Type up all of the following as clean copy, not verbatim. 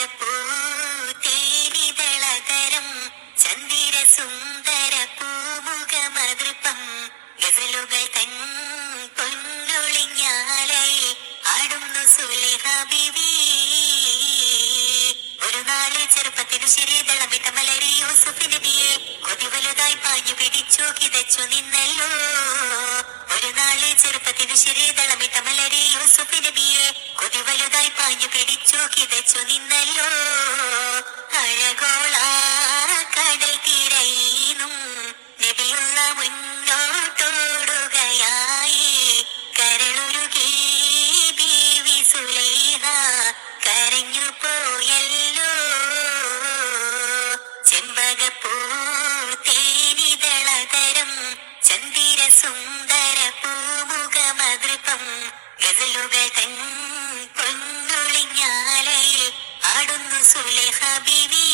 ചെമ്പകപ്പൂ തേനിതളതരം ചന്ദിര സുന്ദര പൂമുഖമതൃപ്പം ഗസലുകൾ തൻ പൊന്നൊളിഞ്ഞാലയിൽ ആടുന്നു സുലേഖ ബീവി. ഒരു നാളെ ചെറുപ്പത്തിനു ശരീരമിട്ട മലരി യൂസുഫ് നബിയെ കൊതി വലുതായി പാഞ്ഞു പിടിച്ചു കിതച്ചു നിന്നല്ലോ. ഒരു നാളെ ചെറുപ്പത്തിനു ശരീരമിട്ട മലരി യൂസുഫ് നബിയെ കൊതി വലുതായി പാഞ്ഞു പിടിച്ചു കിതച്ചു നിന്നല്ലോ. അഴകോള കടൽ തിരയുന്നും നബിയുള്ള മുന്നോട്ടോടുകയായി കരളുരുകി ബീവി സുലൈഹ കരഞ്ഞു പോയല്ലോ. ചെമ്പകപ്പൂ തേനിതളതരം ചന്ദിര സുന്ദര പൂമുഖമതൃപ്പം ഗസലുകൾ തൻ പൊന്നൊളിഞ്ഞാലയിൽ ആടുന്നു സുലേഖ ബീവി.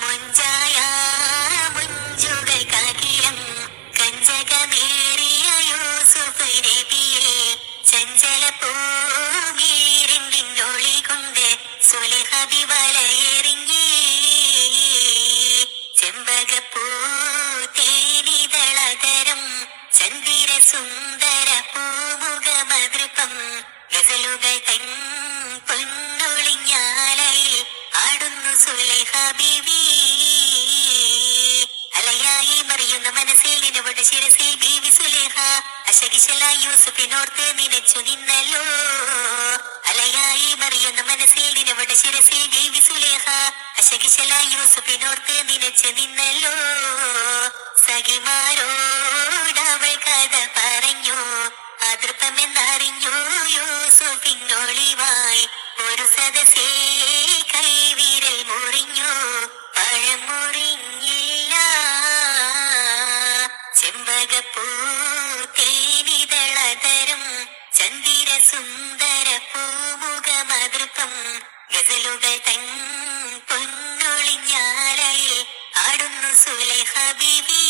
മുഞ്ചായ മുഞ്ചുകൾ കാക്കിലം കഞ്ചകമേറിയ യൂസുഫ് നബിയെ ചഞ്ചല പൂങ്ങീരിന്തിനൊളി കൊണ്ട് സുലേഖ ബി വലയെറിഞ്ഞി. ചെമ്പകപ്പൂ തേനിതളതരം ചന്ദിര സുന്ദര പൂമുഖമതൃപ്പം ഗസലുകൾ തൻ പൊന്നൊളിഞ്ഞാലയിൽ ആടുന്നു സുലൈഖ ബീവി. അലയായി മറിയുന്ന മനസ്സിൽ നിലവിടെ ശിരസിൽ ബീവി സുലൈഖ അശകിശലായി യൂസുഫിനോർത്ത് നിനച്ചു നിന്നല്ലോ. അലയായി മറിയുന്ന മനസ്സിൽ നിലവിടെ ശിരസിൽ ബീവി സുലൈഖ അശകിശലായി യൂസുഫിനോർത്ത് നിനച്ചു നിന്നല്ലോ. സഖിമാരോടവൾ കഥ പറഞ്ഞു അതൃപ്പമെന്നറിഞ്ഞു യൂസുഫിനൊളിവായി ഒരു സദസ്സേ കൈവിരൽ മുറിഞ്ഞു പഴം മുറിഞ്ഞില്ല. ചെമ്പകപ്പൂ തേനിതളതരം ചന്ദിര സുന്ദര പൂമുഖമതൃപ്പം ഗസലുകൾ തൻ പൊന്നൊളിഞ്ഞാലയിൽ ആടുന്നു സുലൈഖ ബീവി.